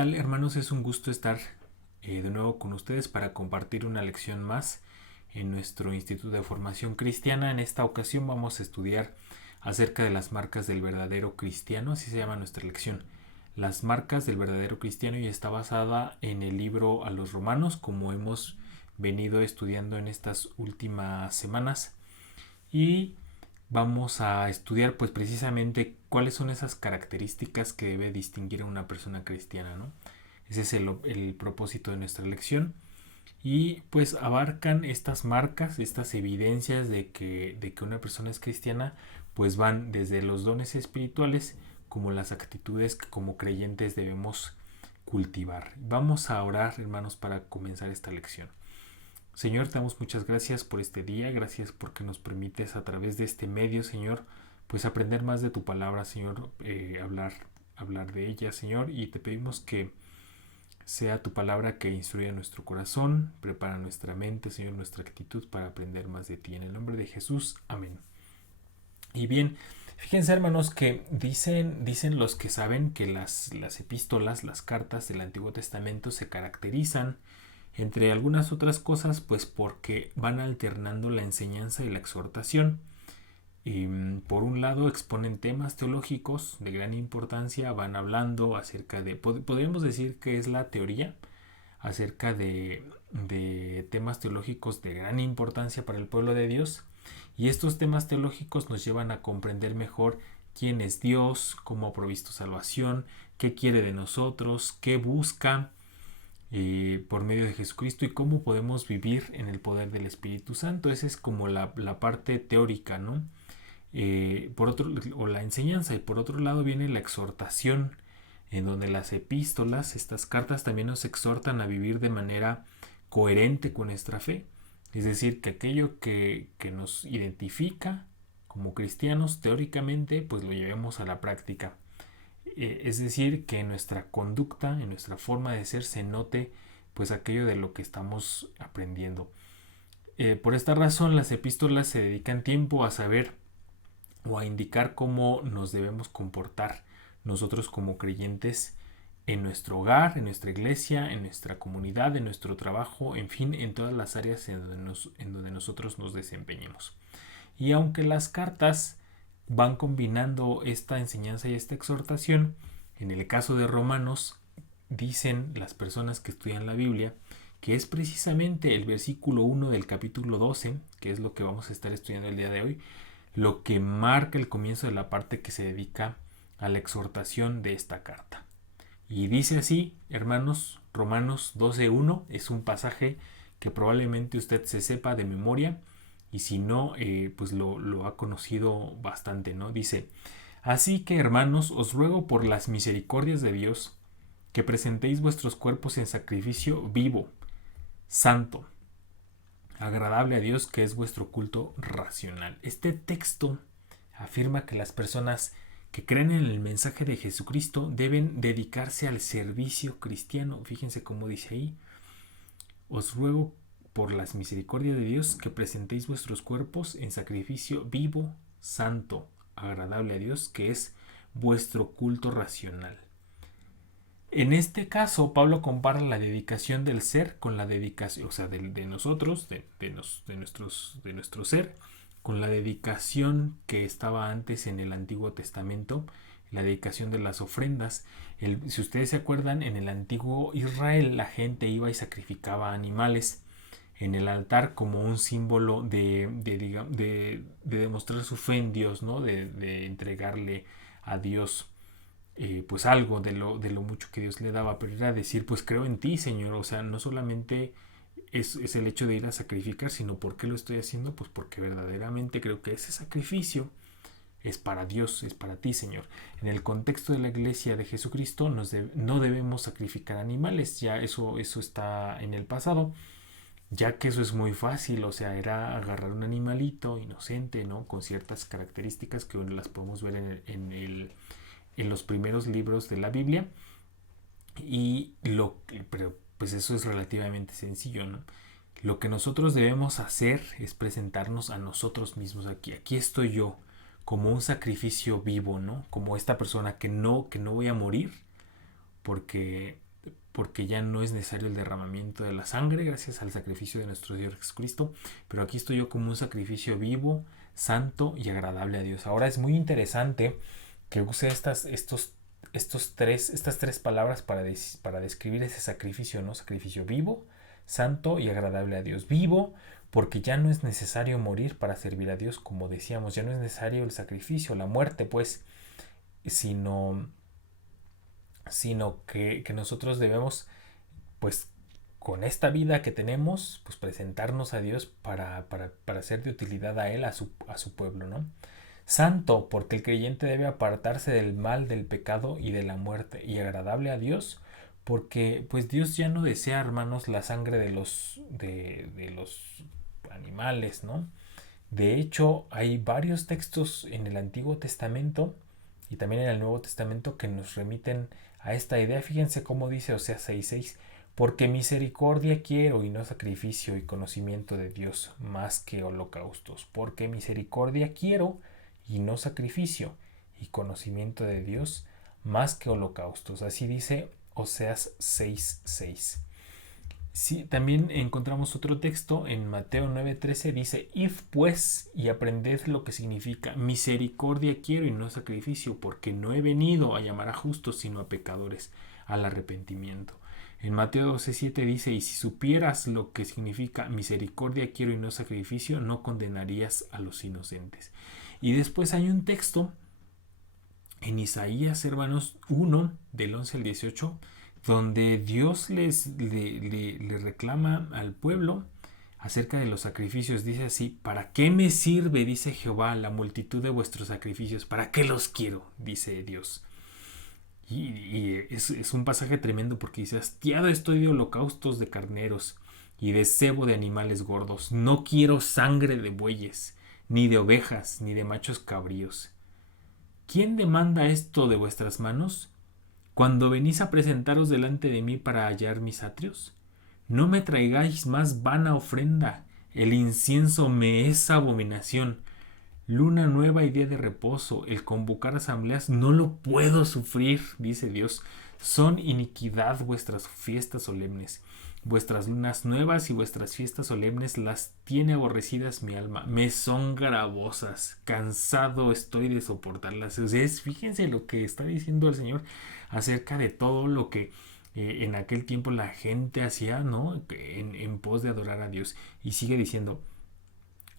tal, hermanos? Es un gusto estar de nuevo con ustedes para compartir una lección más en nuestro Instituto de Formación Cristiana. En esta ocasión vamos a estudiar acerca de las marcas del verdadero cristiano, así se llama nuestra lección. Las marcas del verdadero cristiano, y está basada en el libro a los Romanos, como hemos venido estudiando en estas últimas semanas. Y vamos a estudiar pues precisamente cuáles son esas características que debe distinguir a una persona cristiana, ¿no? Ese es el propósito de nuestra lección. Y pues abarcan estas marcas, estas evidencias de que una persona es cristiana, pues van desde los dones espirituales como las actitudes que como creyentes debemos cultivar. Vamos a orar, hermanos, para comenzar esta lección. Señor, te damos muchas gracias por este día, gracias porque nos permites a través de este medio, Señor, pues aprender más de tu palabra, Señor, hablar de ella, Señor, y te pedimos que sea tu palabra que instruya nuestro corazón, prepara nuestra mente, Señor, nuestra actitud para aprender más de ti. En el nombre de Jesús, amén. Y bien, fíjense, hermanos, que dicen los que saben que las epístolas, las cartas del Antiguo Testamento se caracterizan, entre algunas otras cosas, pues porque van alternando la enseñanza y la exhortación. Y, por un lado exponen temas teológicos de gran importancia, van hablando acerca de, podríamos decir que es la teoría acerca de temas teológicos de gran importancia para el pueblo de Dios, y estos temas teológicos nos llevan a comprender mejor quién es Dios, cómo ha provisto salvación, qué quiere de nosotros, qué busca por medio de Jesucristo y cómo podemos vivir en el poder del Espíritu Santo. Esa es como la parte teórica, ¿no? O la enseñanza, y por otro lado viene la exhortación, en donde las epístolas, estas cartas, también nos exhortan a vivir de manera coherente con nuestra fe, es decir, que aquello que nos identifica como cristianos teóricamente, pues lo llevemos a la práctica. Es decir, que en nuestra conducta, en nuestra forma de ser, se note pues aquello de lo que estamos aprendiendo. Por esta razón, las epístolas se dedican tiempo a saber o a indicar cómo nos debemos comportar nosotros como creyentes en nuestro hogar, en nuestra iglesia, en nuestra comunidad, en nuestro trabajo, en fin, en todas las áreas en donde nosotros nos desempeñemos. Y aunque las cartas van combinando esta enseñanza y esta exhortación, en el caso de Romanos, dicen las personas que estudian la Biblia que es precisamente el versículo 1 del capítulo 12, que es lo que vamos a estar estudiando el día de hoy, lo que marca el comienzo de la parte que se dedica a la exhortación de esta carta. Y dice así, hermanos, Romanos 12.1 es un pasaje que probablemente usted se sepa de memoria, y si no, pues lo ha conocido bastante, ¿no? Dice: así que, hermanos, os ruego por las misericordias de Dios que presentéis vuestros cuerpos en sacrificio vivo, santo, agradable a Dios, que es vuestro culto racional. Este texto afirma que las personas que creen en el mensaje de Jesucristo deben dedicarse al servicio cristiano. Fíjense cómo dice ahí: os ruego por las misericordias de Dios que presentéis vuestros cuerpos en sacrificio vivo, santo, agradable a Dios, que es vuestro culto racional. En este caso, Pablo compara la dedicación del ser con la dedicación, o sea, de nosotros, de nuestro ser, con la dedicación que estaba antes en el Antiguo Testamento, la dedicación de las ofrendas. Si ustedes se acuerdan, en el antiguo Israel la gente iba y sacrificaba animales en el altar como un símbolo de demostrar su fe en Dios, ¿no? De entregarle a Dios pues algo de lo mucho que Dios le daba, pero era decir, pues creo en ti, Señor. O sea, no solamente es el hecho de ir a sacrificar, sino ¿por qué lo estoy haciendo? Pues porque verdaderamente creo que ese sacrificio es para Dios, es para ti, Señor. En el contexto de la iglesia de Jesucristo no debemos sacrificar animales, ya eso está en el pasado, ya que eso es muy fácil. O sea, era agarrar un animalito inocente, ¿no? Con ciertas características que las podemos ver en los primeros libros de la Biblia, pero pues eso es relativamente sencillo, ¿no? Lo que nosotros debemos hacer es presentarnos a nosotros mismos aquí estoy yo, como un sacrificio vivo, ¿no? Como esta persona que no voy a morir, porque porque ya no es necesario el derramamiento de la sangre gracias al sacrificio de nuestro Señor Jesucristo, pero aquí estoy yo como un sacrificio vivo, santo y agradable a Dios. Ahora es muy interesante que use estas tres palabras para describir ese sacrificio, ¿no? Sacrificio vivo, santo y agradable a Dios. Vivo, porque ya no es necesario morir para servir a Dios, como decíamos, ya no es necesario el sacrificio, la muerte, pues, sino que nosotros debemos, pues, con esta vida que tenemos, pues presentarnos a Dios para ser de utilidad a Él, a su pueblo, ¿no? Santo, porque el creyente debe apartarse del mal, del pecado y de la muerte, y agradable a Dios, porque pues Dios ya no desea, hermanos, la sangre de los animales, ¿no? De hecho, hay varios textos en el Antiguo Testamento y también en el Nuevo Testamento que nos remiten a esta idea. Fíjense cómo dice Oseas 6:6, porque misericordia quiero y no sacrificio y conocimiento de Dios más que holocaustos, porque misericordia quiero y no sacrificio y conocimiento de Dios más que holocaustos. Así dice Oseas 6:6. Sí, también encontramos otro texto en Mateo 9:13, dice, id pues y aprended lo que significa misericordia quiero y no sacrificio, porque no he venido a llamar a justos sino a pecadores al arrepentimiento. En Mateo 12:7 dice, y si supieras lo que significa misericordia quiero y no sacrificio, no condenarías a los inocentes. Y después hay un texto en Isaías, hermanos, 1, del 11 al 18, donde Dios le reclama al pueblo acerca de los sacrificios. Dice así, ¿para qué me sirve, dice Jehová, la multitud de vuestros sacrificios? ¿Para qué los quiero? Dice Dios. Y es un pasaje tremendo porque dice, hastiado estoy de holocaustos de carneros y de cebo de animales gordos. No quiero sangre de bueyes, ni de ovejas, ni de machos cabríos. ¿Quién demanda esto de vuestras manos? Cuando venís a presentaros delante de mí para hallar mis atrios, no me traigáis más vana ofrenda. El incienso me es abominación. Luna nueva y día de reposo, el convocar asambleas, no lo puedo sufrir, dice Dios. Son iniquidad vuestras fiestas solemnes. Vuestras lunas nuevas y vuestras fiestas solemnes las tiene aborrecidas mi alma. Me son gravosas. Cansado estoy de soportarlas. Ustedes fíjense lo que está diciendo el Señor acerca de todo lo que en aquel tiempo la gente hacía, ¿no? En pos de adorar a Dios. Y sigue diciendo,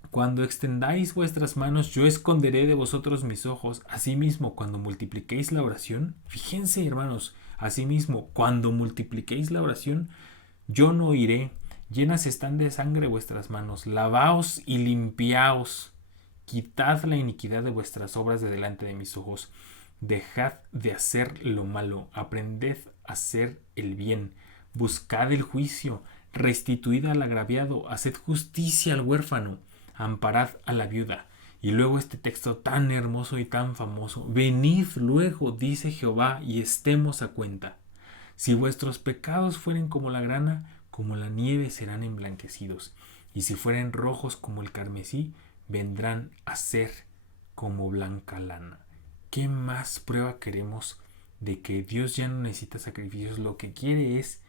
cuando extendáis vuestras manos, yo esconderé de vosotros mis ojos. Asimismo, cuando multipliquéis la oración, fíjense, hermanos, asimismo, cuando multipliquéis la oración, yo no oiré. Llenas están de sangre vuestras manos. Lavaos y limpiaos. Quitad la iniquidad de vuestras obras de delante de mis ojos. Dejad de hacer lo malo. Aprended a hacer el bien. Buscad el juicio. Restituid al agraviado. Haced justicia al huérfano. Amparad a la viuda. Y luego este texto tan hermoso y tan famoso. Venid luego, dice Jehová, y estemos a cuenta. Si vuestros pecados fueren como la grana, como la nieve serán emblanquecidos. Y si fueren rojos como el carmesí, vendrán a ser como blanca lana. ¿Qué más prueba queremos de que Dios ya no necesita sacrificios? Lo que quiere es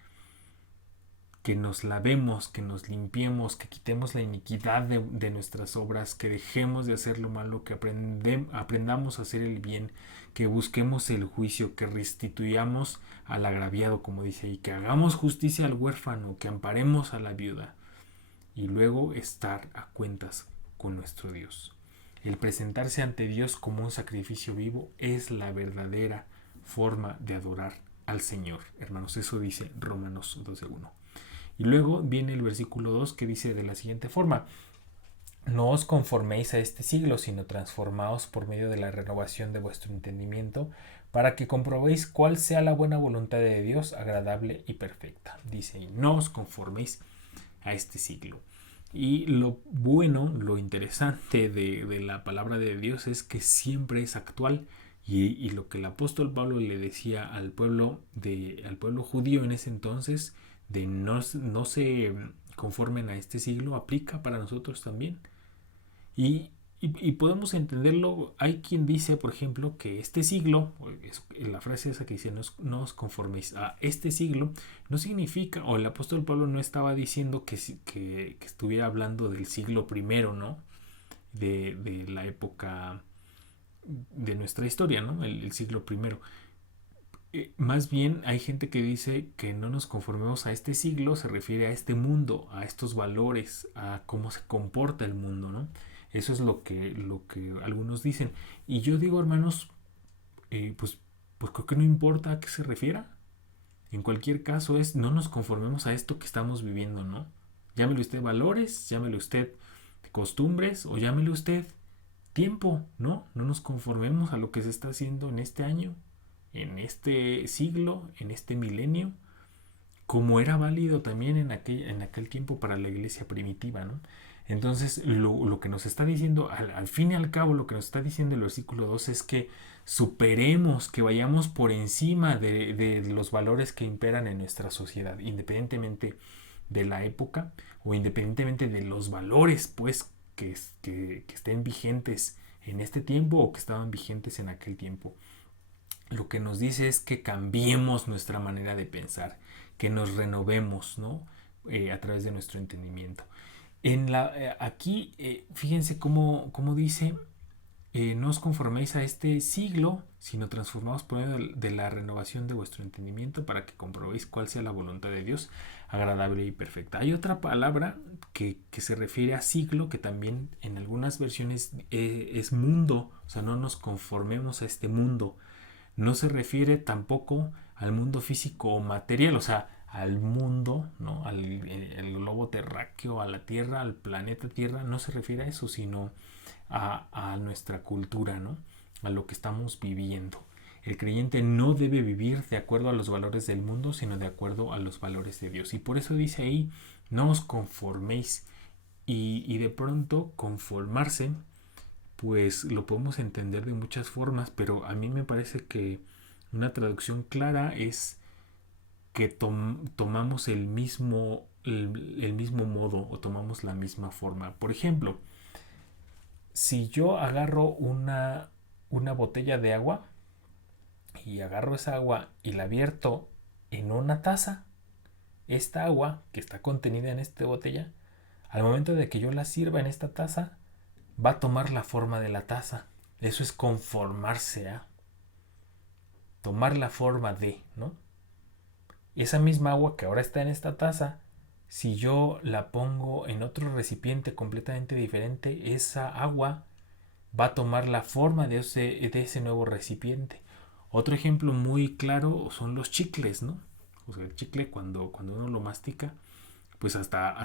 que nos lavemos, que nos limpiemos, que quitemos la iniquidad de nuestras obras, que dejemos de hacer lo malo, que aprendamos a hacer el bien, que busquemos el juicio, que restituyamos al agraviado, como dice ahí, que hagamos justicia al huérfano, que amparemos a la viuda y luego estar a cuentas con nuestro Dios. El presentarse ante Dios como un sacrificio vivo es la verdadera forma de adorar al Señor. Hermanos, eso dice Romanos 12:1. Y luego viene el versículo 2 que dice de la siguiente forma: no os conforméis a este siglo, sino transformaos por medio de la renovación de vuestro entendimiento, para que comprobéis cuál sea la buena voluntad de Dios, agradable y perfecta. Dice, y no os conforméis a este siglo. Y lo bueno, lo interesante de la palabra de Dios es que siempre es actual. Y lo que el apóstol Pablo le decía al pueblo judío en ese entonces, de no se conformen a este siglo, aplica para nosotros también. Y y podemos entenderlo. Hay quien dice, por ejemplo, que este siglo, la frase esa que dice, no os conforméis a este siglo, no significa, o el apóstol Pablo no estaba diciendo que estuviera hablando del siglo primero, ¿no? De la época de nuestra historia, ¿no? El siglo primero. Más bien hay gente que dice que no nos conformemos a este siglo, se refiere a este mundo, a estos valores, a cómo se comporta el mundo, ¿no? Eso es lo que algunos dicen. Y yo digo, hermanos, pues creo que no importa a qué se refiera. En cualquier caso es, no nos conformemos a esto que estamos viviendo, ¿no? Llámele usted valores, llámele usted costumbres o llámele usted tiempo, ¿no? No nos conformemos a lo que se está haciendo en este año, en este siglo, en este milenio, como era válido también en aquel tiempo para la iglesia primitiva, ¿no? Entonces, lo que nos está diciendo, al fin y al cabo, lo que nos está diciendo el versículo 2 es que superemos, que vayamos por encima de los valores que imperan en nuestra sociedad, independientemente de la época o independientemente de los valores, pues, que estén vigentes en este tiempo o que estaban vigentes en aquel tiempo. Lo que nos dice es que cambiemos nuestra manera de pensar, que nos renovemos, ¿no? A través de nuestro entendimiento. Aquí, fíjense cómo dice, no os conforméis a este siglo, sino transformaos por medio de la renovación de vuestro entendimiento para que comprobéis cuál sea la voluntad de Dios, agradable y perfecta. Hay otra palabra que se refiere a siglo, que también en algunas versiones es mundo, o sea, no nos conformemos a este mundo. No se refiere tampoco al mundo físico o material, o sea, al mundo, ¿no? El globo terráqueo, a la Tierra, al planeta Tierra, no se refiere a eso, sino a nuestra cultura, ¿no? A lo que estamos viviendo. El creyente no debe vivir de acuerdo a los valores del mundo, sino de acuerdo a los valores de Dios. Y por eso dice ahí, no os conforméis. Y de pronto conformarse, pues lo podemos entender de muchas formas, pero a mí me parece que una traducción clara es que tomamos el mismo modo o tomamos la misma forma. Por ejemplo, si yo agarro una botella de agua y agarro esa agua y la vierto en una taza, esta agua que está contenida en esta botella, al momento de que yo la sirva en esta taza, va a tomar la forma de la taza. Eso es conformarse a tomar la forma de, ¿no? Esa misma agua que ahora está en esta taza, si yo la pongo en otro recipiente completamente diferente, esa agua va a tomar la forma de ese nuevo recipiente. Otro ejemplo muy claro son los chicles, ¿no? O sea, el chicle cuando uno lo mastica, pues hasta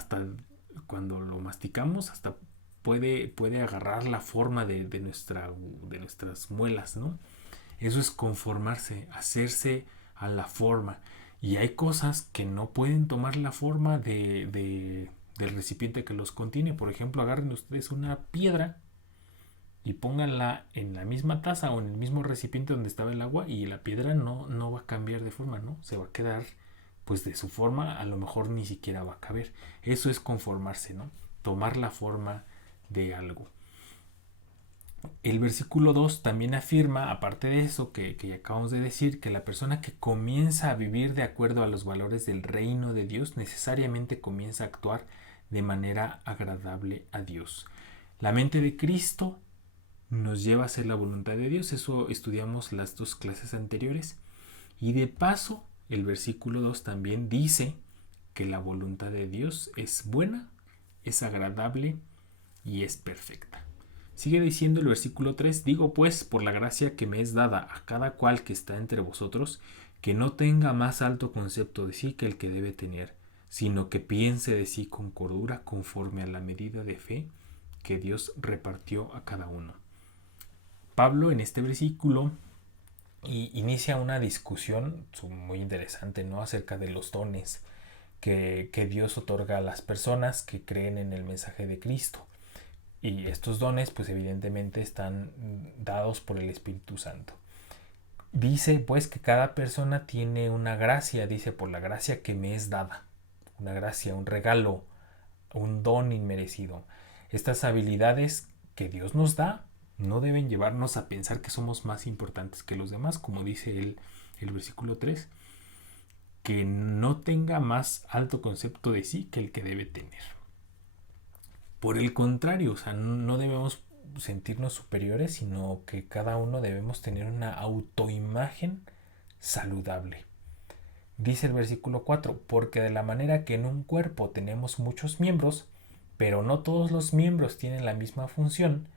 cuando lo masticamos, hasta puede agarrar la forma de nuestras muelas, ¿no? Eso es conformarse, hacerse a la forma. Y hay cosas que no pueden tomar la forma del recipiente que los contiene. Por ejemplo, agarren ustedes una piedra y pónganla en la misma taza o en el mismo recipiente donde estaba el agua y la piedra no va a cambiar de forma, ¿no? Se va a quedar pues de su forma, a lo mejor ni siquiera va a caber. Eso es conformarse, ¿no? Tomar la forma de algo. El versículo 2 también afirma, aparte de eso que ya acabamos de decir, que la persona que comienza a vivir de acuerdo a los valores del reino de Dios necesariamente comienza a actuar de manera agradable a Dios. La mente de Cristo nos lleva a hacer la voluntad de Dios, eso estudiamos las dos clases anteriores. Y de paso, el versículo 2 también dice que la voluntad de Dios es buena, es agradable y es perfecta. Sigue diciendo el versículo 3, digo pues, por la gracia que me es dada a cada cual que está entre vosotros, que no tenga más alto concepto de sí que el que debe tener, sino que piense de sí con cordura conforme a la medida de fe que Dios repartió a cada uno. Pablo en este versículo inicia una discusión muy interesante, ¿no? Acerca de los dones que Dios otorga a las personas que creen en el mensaje de Cristo. Y estos dones, pues evidentemente están dados por el Espíritu Santo. Dice pues que cada persona tiene una gracia, dice, por la gracia que me es dada. Una gracia, un regalo, un don inmerecido. Estas habilidades que Dios nos da no deben llevarnos a pensar que somos más importantes que los demás, como dice el versículo 3, que no tenga más alto concepto de sí que el que debe tener. Por el contrario, o sea, no debemos sentirnos superiores, sino que cada uno debemos tener una autoimagen saludable. Dice el versículo 4, porque de la manera que en un cuerpo tenemos muchos miembros, pero no todos los miembros tienen la misma función.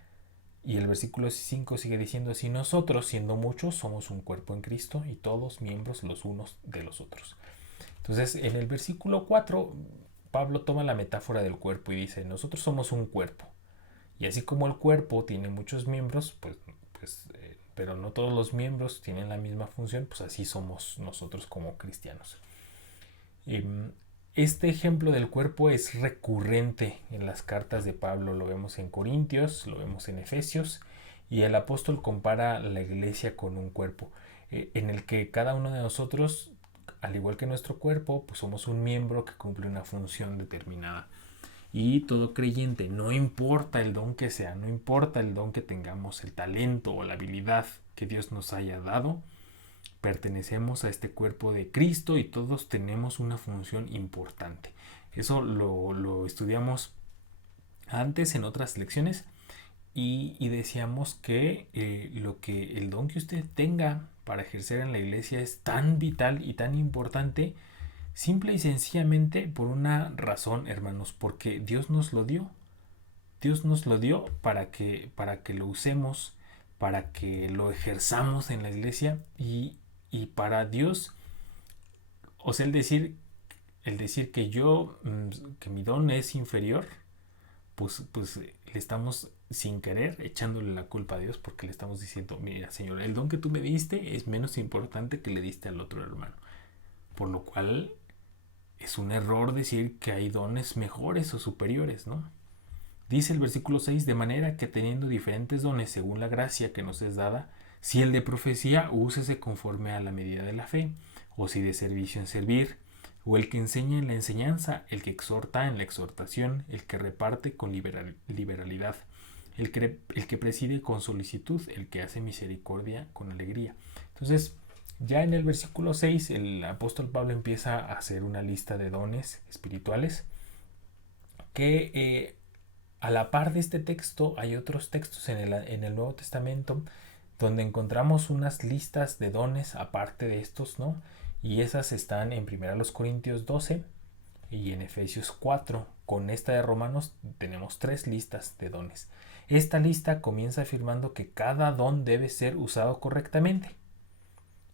Y el versículo 5 sigue diciendo, si nosotros, siendo muchos, somos un cuerpo en Cristo y todos miembros los unos de los otros. Entonces, en el versículo 4, Pablo toma la metáfora del cuerpo y dice, nosotros somos un cuerpo. Y así como el cuerpo tiene muchos miembros, pero no todos los miembros tienen la misma función, pues así somos nosotros como cristianos. Este ejemplo del cuerpo es recurrente en las cartas de Pablo. Lo vemos en Corintios, lo vemos en Efesios, y el apóstol compara la iglesia con un cuerpo, en el que cada uno de nosotros, al igual que nuestro cuerpo, pues somos un miembro que cumple una función determinada. Y todo creyente, no importa el don que sea, no importa el don que tengamos, el talento o la habilidad que Dios nos haya dado, pertenecemos a este cuerpo de Cristo y todos tenemos una función importante. Eso lo estudiamos antes en otras lecciones y decíamos que el don que usted tenga para ejercer en la iglesia es tan vital y tan importante, simple y sencillamente por una razón, hermanos, porque Dios nos lo dio. Dios nos lo dio para que lo usemos, para que lo ejerzamos en la iglesia y para Dios, o sea, el decir que que mi don es inferior, pues le estamos sin querer echándole la culpa a Dios porque le estamos diciendo, mira Señor, el don que tú me diste es menos importante que le diste al otro hermano. Por lo cual es un error decir que hay dones mejores o superiores, ¿no? Dice el versículo 6, de manera que teniendo diferentes dones según la gracia que nos es dada, si el de profecía, úsese conforme a la medida de la fe, o si de servicio en servir, o el que enseña en la enseñanza, el que exhorta en la exhortación, el que reparte con liberalidad, el que preside con solicitud, el que hace misericordia con alegría. Entonces, ya en el versículo 6, el apóstol Pablo empieza a hacer una lista de dones espirituales que a la par de este texto hay otros textos en el Nuevo Testamento donde encontramos unas listas de dones aparte de estos, ¿no? Y esas están en 1 Corintios 12 y en Efesios 4. Con esta de Romanos tenemos 3 listas de dones. Esta lista comienza afirmando que cada don debe ser usado correctamente.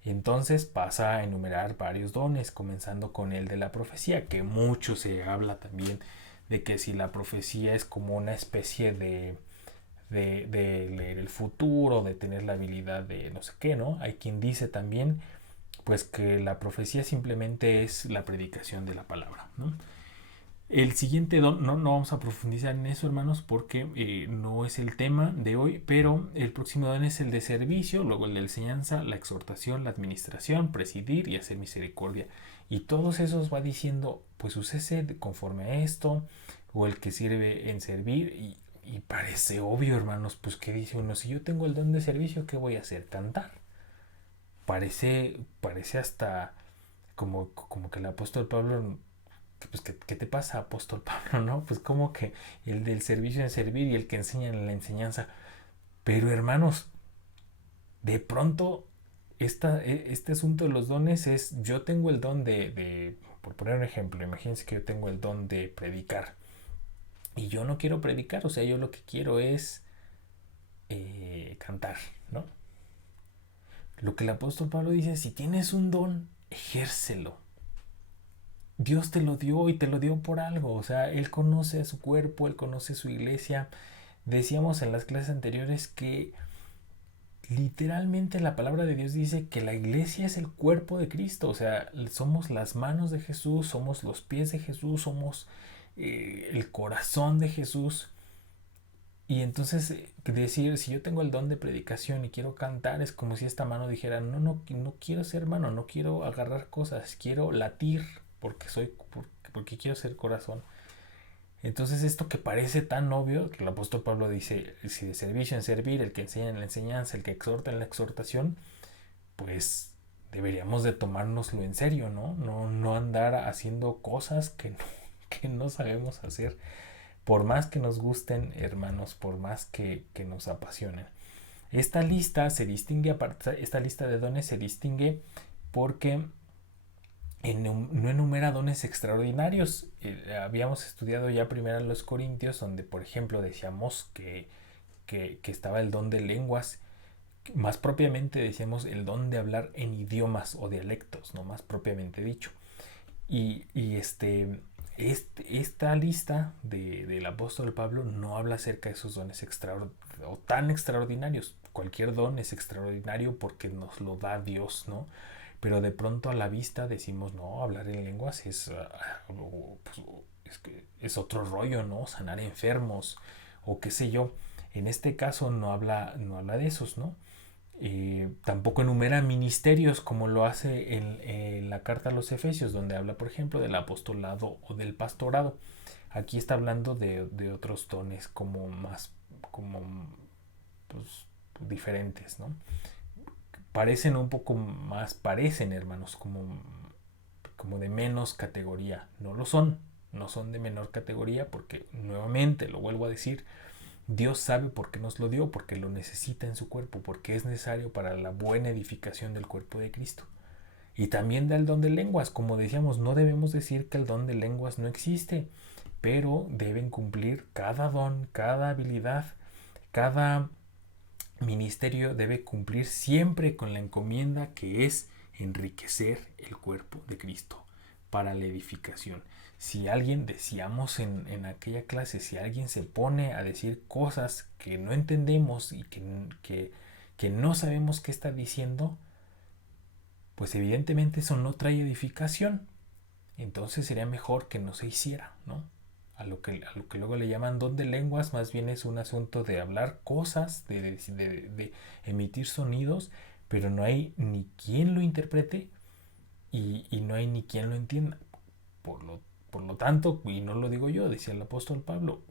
Entonces pasa a enumerar varios dones, comenzando con el de la profecía, que mucho se habla también de que si la profecía es como una especie de leer el futuro, de tener la habilidad de no sé qué, ¿no? Hay quien dice también pues que la profecía simplemente es la predicación de la palabra, ¿no? El siguiente don, no vamos a profundizar en eso, hermanos, porque no es el tema de hoy, pero el próximo don es el de servicio, luego el de enseñanza, la exhortación, la administración, presidir y hacer misericordia. Y todos esos va diciendo, pues úsese conforme a esto, o el que sirve en servir, y parece obvio, hermanos, pues ¿qué dice uno? Si yo tengo el don de servicio, ¿qué voy a hacer? Cantar. Parece hasta como que el apóstol Pablo, pues ¿qué te pasa, apóstol Pablo? ¿No? Pues como que el del servicio en servir y el que enseña en la enseñanza. Pero hermanos, de pronto este asunto de los dones es, yo tengo el don por poner un ejemplo, imagínense que yo tengo el don de predicar y yo no quiero predicar, o sea, yo lo que quiero es cantar, ¿no? Lo que el apóstol Pablo dice, si tienes un don, ejércelo. Dios te lo dio y te lo dio por algo, o sea, Él conoce a su cuerpo, Él conoce su iglesia. Decíamos en las clases anteriores que literalmente la palabra de Dios dice que la iglesia es el cuerpo de Cristo, o sea, somos las manos de Jesús, somos los pies de Jesús, somos el corazón de Jesús. Y entonces decir, si yo tengo el don de predicación y quiero cantar, es como si esta mano dijera, no quiero ser mano, no quiero agarrar cosas, quiero latir porque quiero ser corazón. Entonces esto que parece tan obvio, que el apóstol Pablo dice, si de servicio en servir, el que enseña en la enseñanza, el que exhorta en la exhortación, pues deberíamos de tomárnoslo en serio, ¿no? No andar haciendo cosas que no sabemos hacer, por más que nos gusten, hermanos, por más que nos apasionen. Esta lista esta lista de dones se distingue porque no enumera dones extraordinarios. Habíamos estudiado ya primero en los Corintios, donde por ejemplo decíamos que estaba el don de lenguas. Más propiamente decíamos el don de hablar en idiomas o dialectos, no más propiamente dicho. Y esta lista del apóstol Pablo no habla acerca de esos dones o tan extraordinarios. Cualquier don es extraordinario porque nos lo da Dios, ¿no? Pero de pronto a la vista decimos, no, hablar en lenguas es otro rollo, ¿no? Sanar enfermos o qué sé yo. En este caso no habla de esos, ¿no? Tampoco enumera ministerios como lo hace en la carta a los Efesios, donde habla, por ejemplo, del apostolado o del pastorado. Aquí está hablando de otros dones como más, como pues, diferentes, ¿no? Parecen un poco más, parecen, hermanos, como de menos categoría. No lo son, no son de menor categoría porque, nuevamente, lo vuelvo a decir, Dios sabe por qué nos lo dio, porque lo necesita en su cuerpo, porque es necesario para la buena edificación del cuerpo de Cristo. Y también da el don de lenguas. Como decíamos, no debemos decir que el don de lenguas no existe, pero deben cumplir cada don, cada habilidad, cada ministerio debe cumplir siempre con la encomienda que es enriquecer el cuerpo de Cristo para la edificación. Si alguien, decíamos en aquella clase, si alguien se pone a decir cosas que no entendemos y que no sabemos qué está diciendo, pues evidentemente eso no trae edificación. Entonces sería mejor que no se hiciera, ¿no? A lo que luego le llaman don de lenguas, más bien es un asunto de hablar cosas, de emitir sonidos, pero no hay ni quien lo interprete y no hay ni quien lo entienda. Por lo tanto, y no lo digo yo, decía el apóstol Pablo,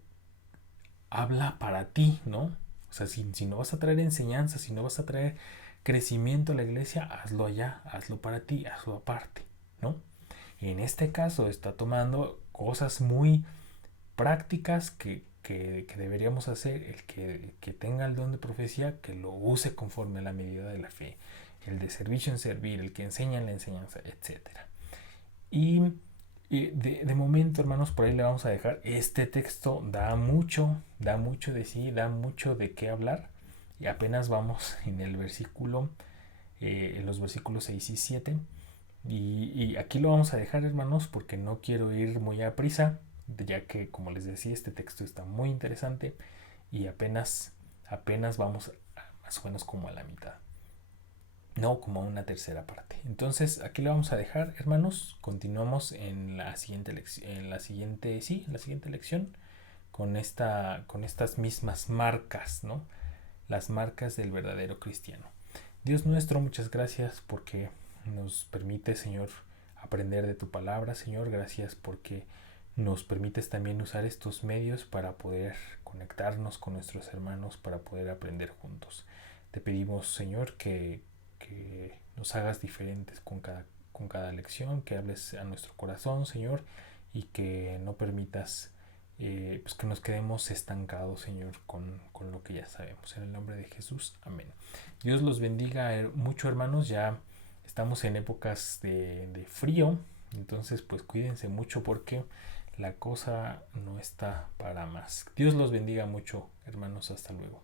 habla para ti, ¿no? O sea, si no vas a traer enseñanza, si no vas a traer crecimiento a la iglesia, hazlo allá, hazlo para ti, hazlo aparte, ¿no? En este caso está tomando cosas muy prácticas que deberíamos hacer. El que tenga el don de profecía, que lo use conforme a la medida de la fe. El de servicio en servir, el que enseña en la enseñanza, etc. Y de momento, hermanos, por ahí le vamos a dejar. Este texto da mucho de sí, da mucho de qué hablar. Y apenas vamos en los versículos 6 y 7. Y aquí lo vamos a dejar, hermanos, porque no quiero ir muy a prisa, ya que, como les decía, este texto está muy interesante y apenas vamos más o menos como a la mitad, no como a una tercera parte. Entonces aquí lo vamos a dejar, hermanos. Continuamos en la siguiente lección con estas mismas marcas, ¿no? Las marcas del verdadero cristiano. Dios nuestro, muchas gracias porque nos permite, Señor, aprender de tu palabra, Señor. Gracias porque nos permites también usar estos medios para poder conectarnos con nuestros hermanos, para poder aprender juntos. Te pedimos, Señor, que nos hagas diferentes con cada lección, que hables a nuestro corazón, Señor, y que no permitas pues que nos quedemos estancados, Señor, con lo que ya sabemos. En el nombre de Jesús, amén. Dios los bendiga mucho, hermanos. Ya estamos en épocas de frío, entonces pues cuídense mucho porque la cosa no está para más. Dios los bendiga mucho, hermanos. Hasta luego.